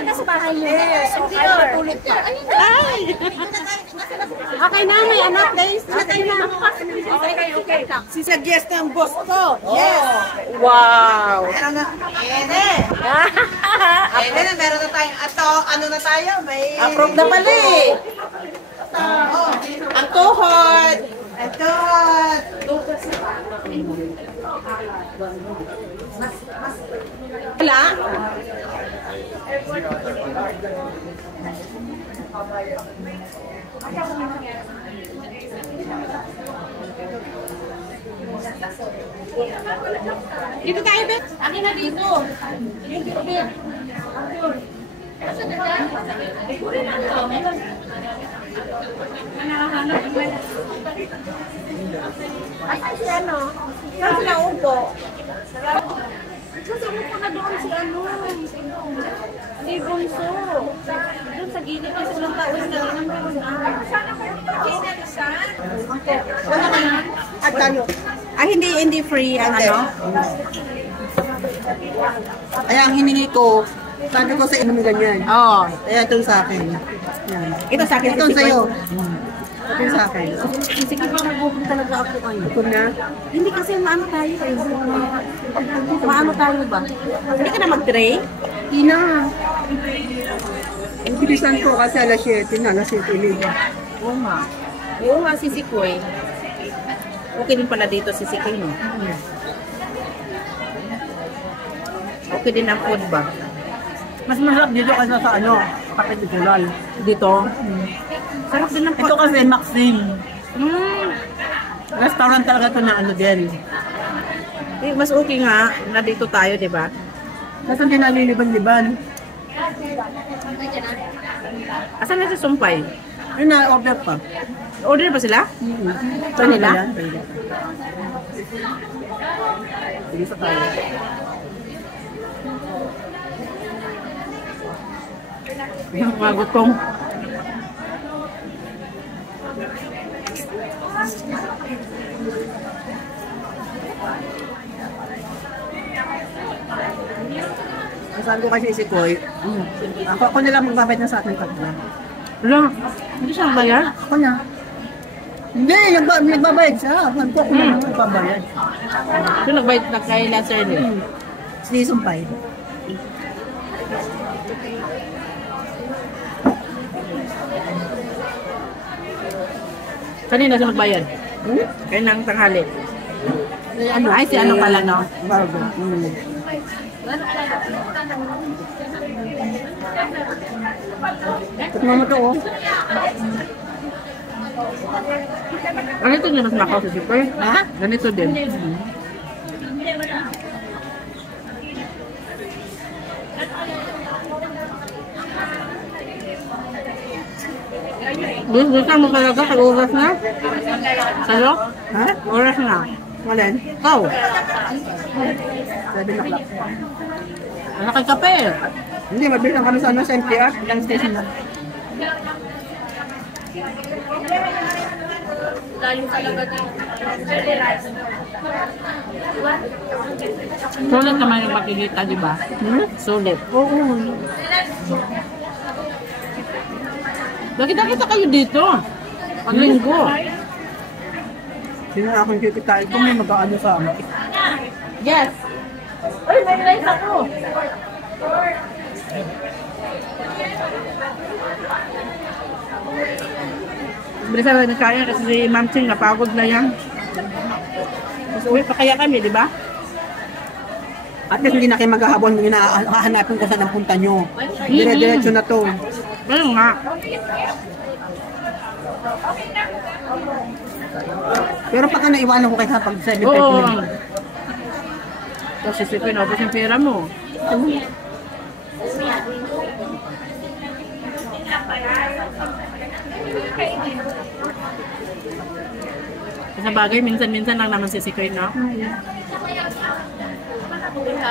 maganda sa bahay niyo. Hindi ulit ka. Ay! Okay na, may anak, guys. Okay na. Okay. Sisuggest ng boss ko. Yes. Wow! Ede. Ede, meron na tayong ato. Ano na tayo? May... Approve na pala eh. Ang tuhod. Ang tuhod. Wala? Dito tayo, Bet. Akin na dito. Yung Bet. Ay, si ano? Saan sila upo? Kasama ko na doon si ano? Si Bunso. Doon sa gilid kasi silang tawin na rin ang meron na. Wala ka na? At ano? Ah, hindi free ang ano? Kaya ang hiningi ko, sabi ko sa inyo ganyan. Oo. Kaya ito sa akin. Yan. Ito sa akin. Ito sa'yo. Ito sa akin. Sige pa, mag-booking talaga ako kayo. Ito na. Hindi kasi maano tayo eh. Maano tayo ba? Hindi ka na mag-tray? Hindi na. Ang bilisan ko kasi alas 7 na, alas 7 ulit. Oo nga. Oo nga, si Sikoy. Okay din pala dito si Sikoy, no? Okay din ang food ba? Mas masarap dito kasi sa ano, Kapitulal. Dito? Sarap din ang food. Ito kasi Maxim. Mm. Restaurant talaga ito na ano din. Eh, mas okay nga na dito tayo, di ba? Kasi hindi naliliban-liban. Asan na si Sumpay? Yun na, order pa. Order ba sila? Kanila? Sige sa tayo. Yung mga gutong. Sabi ko kasi si Koy, ako nila magbabayad na sa atin tatlo. Wala, hindi siya bayar? Ako na. Hindi, nagbabayad siya. Ako na magbabayad. So, nagbayad na kay Lazer niyo? Si Sumpay. Kanina siya magbayad? Kaya nang tanghali? Ay, si ano pala, no? Bargo. Tignan mo to, oh. Ganito din mas makaw sa Sikoy? Ha? Ganito din. Gusto mo talaga sa oras na? Salo? Ha? Oras na. Walin? Ikaw? 7 o'clock. Ano kay kape? Hindi, mabilis lang kami sa ano, sa MTR. Ilang station lang. Sulit naman yung makikita, di ba? Sulit. Oo. Nakita-kita kayo dito. Pag linggo. Sino akong kikitain kung may mag-aano sa amin. Yes. Ay, may rice ako. Bilisan na nagkaya kasi si Ma'am Ching napagod na yan. Mas uwi pa kaya kami, di ba? At least hindi na kayo maghahabon kung hahanapin ko saan ang punta nyo. Dire-diretso na to. Ganun nga. Pero pagka naiwanan ko kayo sa pag-7:30 Oo. na. Kasi si pinopos yung pera mo. Sa bagay, minsan-minsan lang naman si Sikoy, no?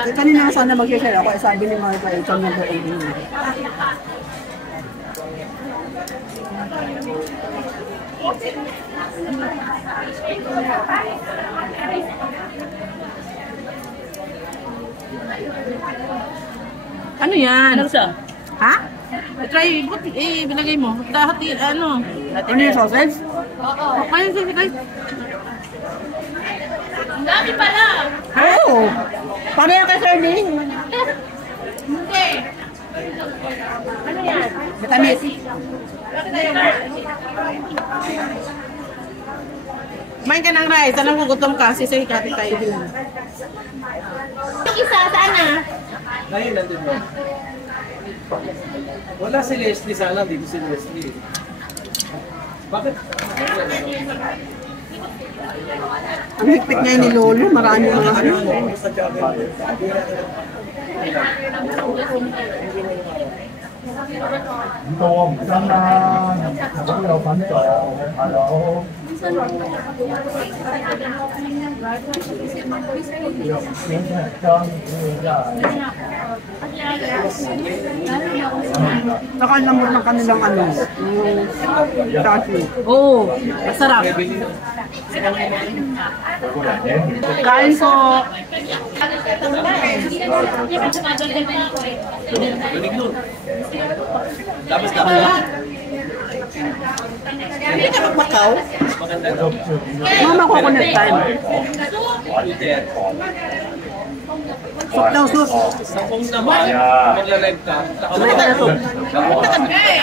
Eh, kanina nga sana mag-share ako, sabi ni Marta, ikaw na ba Ano yan? Ano siya? Ha? Try, bilagay mo. Dahati, ano? Ano yung sausage? Okay, sige. Ang dami pala. Oo. Pareho kay Sardine. Hindi. Ano yan? Matamis. Kumain ka ng rice. Alam ko gutom ka. Sisay ka tayo din. Yung isa, saan na? Ngayon, nandun ba? Wala si Leslie sana, dito si Leslie. Bakit? Ang higpit ngayon ni Lolo. Maraming mga ano. Nakalamot ng kanilang ano. Cashew. Oo, masarap. Kain po. Tapos na. Hindi ka magmakaw? Maganda daw. Mama ko ako next time. Soup daw, soup. Sa kung naman, magla-live ka. May ka na soup.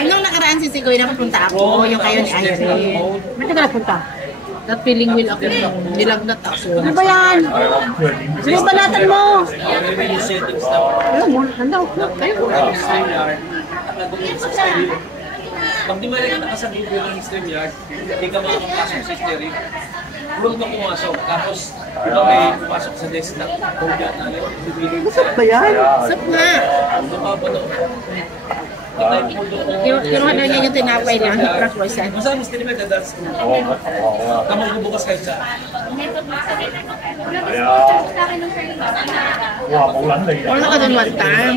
Nung nakaraan si Sigoy na pupunta ako, yung kayo ni Irene. May ka na punta. That feeling will ako. Nilagnat ako. Ano ba yan? Sino balatan mo? Yung settings na. Alam mo, handa ko. Pag di malagay ka sa video ng StreamYard, hindi ka makakapasok sa stereo. Huwag ka pumasok. Tapos, ikaw may pumasok sa desktop. Code yan. Masarap ba yan? Sap nga. Kinuha na niya yung tinapay lang. Croissant. Masa ang StreamYard na dance mo? Kamang bubukas kayo sa... Wala ka dun one time.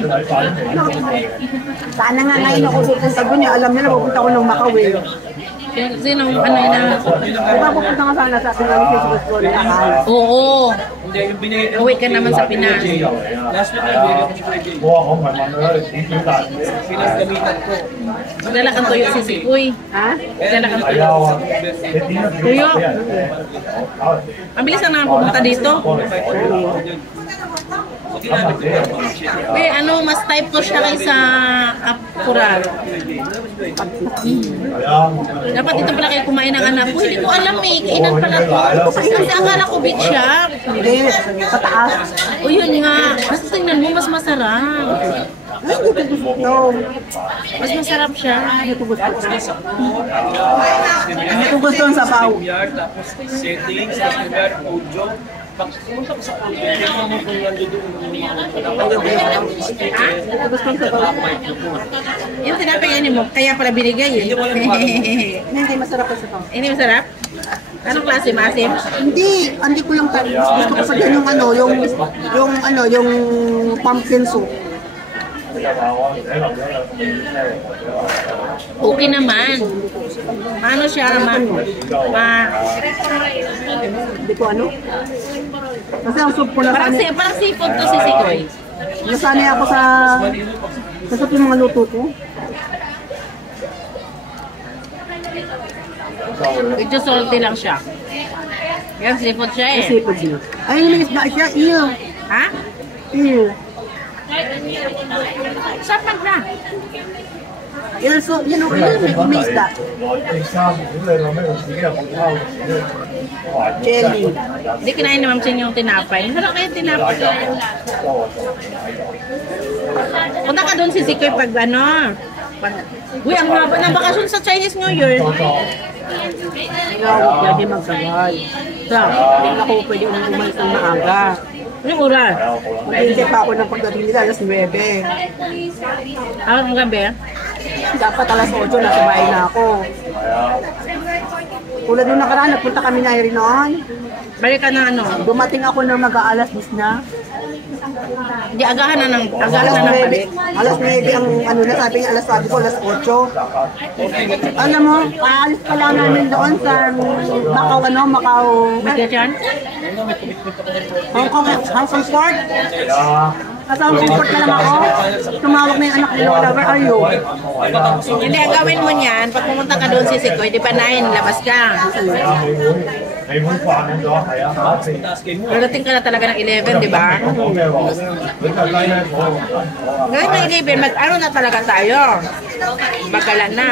Sana nga ngayon ako pupunta doon niya. Alam niya na pupunta ko ng Macau eh. Sino ano yun na? Diba pupunta nga sana sa ating namin sa Restaurant na Macau. Oo. Hindi, yung binigay Uwi ka naman sa Pinas. Last week, yung binigay ko ni Kuya Jay. Pinagamitan ko. Dala kang tuyo si Sikoy. Ha? Dala kang tuyo. Tuyo. Ang bilis na naman pumunta dito. Ano, mas type ko siya kaysa Kapural. Dapat dito pala kayo kumain ng anak ko. Hindi ko alam eh. Kainan pala to. Kasi akala ko big shop. Hindi, pataas. O yun nga. Mas tingnan mo, mas masarap. Ay, hindi ko gusto. Mas masarap siya. Hindi ko gusto. Hindi ko gusto ang sabaw. Tapos settings, StreamYard, audio. Pag pumunta ko sa audio, hindi mo mo kung nandiyo doon yung speaker. Hindi ko gusto ang sabaw. Yung tinapay mo, kaya pala binigay eh. Hindi, masarap ang sabaw. Hindi masarap? Anong klase, masim? Hindi ko yung gusto ko pa din yung ano, yung pumpkin soup. Okay naman. Ano siya, Hindi ko ano. Kasi ang soup ko parang seafood to si Sikoy. nasanay ako sa soup yung mga luto ko. Medyo salty lang siya. Yan, seafood siya eh. Seafood niya. Ay, may isda siya. Ew. Ha? Ew. Sapat na. So, yun o, may isda. Jelly. Hindi kinain naman siya yung tinapay. Ano kayo tinapay? Punta ka doon si Sikoy pag ano. Uy, ang haba ng bakasyon sa Chinese New Year. Ayaw, pwede magkagay. Hindi ako pwede umalis ng maaga. Anong oras? Mag-iisip pa ako ng pagdating nila, alas 9. Ang gabi? Dapat alas 8, nasa bahay na ako. Tulad nung nakaraan, nagpunta kami na rin noon. Balik ka na ano? Dumating ako ng mag-aalas 10 na. Hindi, agahan na ng balik. Alas 9 ang ano na, sabi niya, sabi ko, alas 8. Alam mo, aalis pa lang namin doon sa Macau. May dyan? Hong Kong Sport. Kasi Hong Kong Sport na lang ako. Tumawag na yung anak wala ba kayo? Hindi, ang gawin mo niyan, pag pumunta ka doon si Sikoy, di pa 9, labas ka. Dadating ka na talaga ng 11, di ba? Ngayon ng 11, ano na talaga tayo? Bagalan na.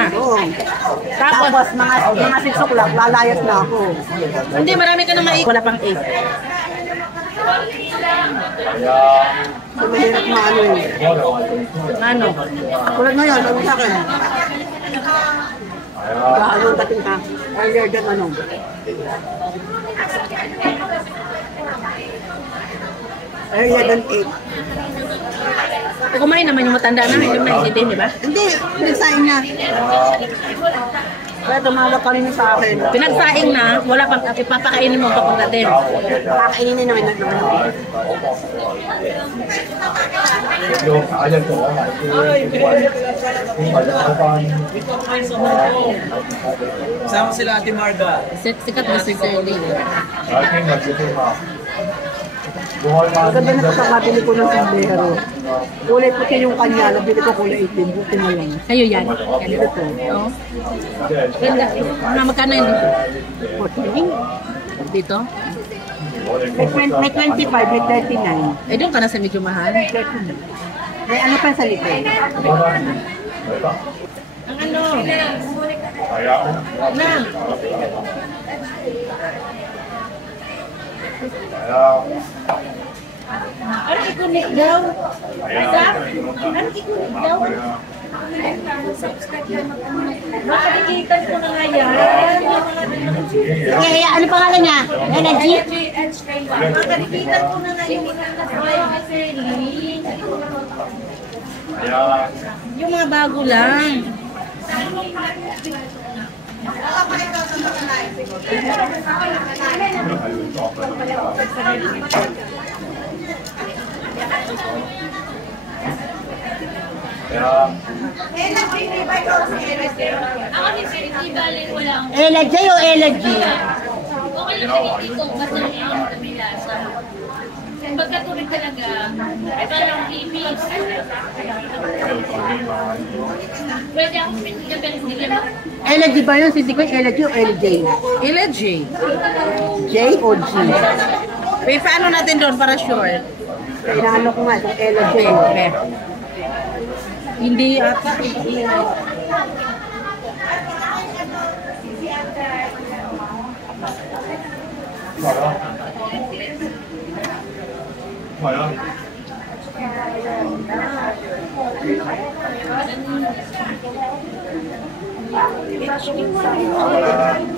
Tapos, Tapos mga 6 o'clock, lalayas na ako. hindi, marami ka na maikot. Wala pang 8. So, mahirap maano yun. Ano? Tulad ngayon, ano sa akin? Anong dating ka? Earlier than ano? Earlier than 8. Kumain naman yung matanda na, hindi maintindihan, di ba? Hindi, pinagsaing na. Kaya tumawag ka rin sa akin. Pinagsaing na, wala pang ipapakainin mo pagdating. Kakainin naman na naman. Sama sila Ate Marga. Sikat ba si Sirly? Maganda na sa kabili ko ng sombrero. Kulay puti yung kanya, nabili ko kulay itim, buti mo lang. Kayo yan. Ganito to. Oo. Ganda. Magkano yun? 14? Dito? May 25, may 39. Eh, doon ka na sa medyo mahal. May ano pa sa likod? Ang ano? Na. Ano ikunik daw? Isa? Ano ikunik daw? Makadikitan ko na nga yan. Okay, ano pangalan niya? Energy? Makadikitan ko na nga yung yung mga bago lang. Energy o energy? Okay lang sa dito, basta may yung kabila sa pagkatuloy talaga, ay parang ibig. Pwede akong pinigyan pero hindi lang. Energy ba yun? Hindi ko energy o LJ? LG. J o G? Eh, paano natin doon para sure? Inaano ko nga, itong energy. Okay. Hindi ata.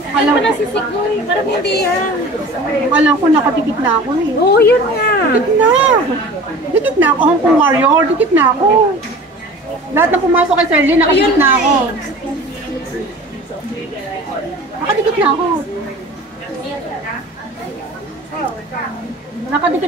Alam ko, Si Sikoy, parang hindi yan. alam ko nakadikit na ako eh. Oo, yun nga. Dikit na. Dikit na ako. Hong Kong Warrior, dikit na ako. Lahat na pumasok kay Sir Lee, nakadikit na ako. Nakadikit na ako. Nakadikit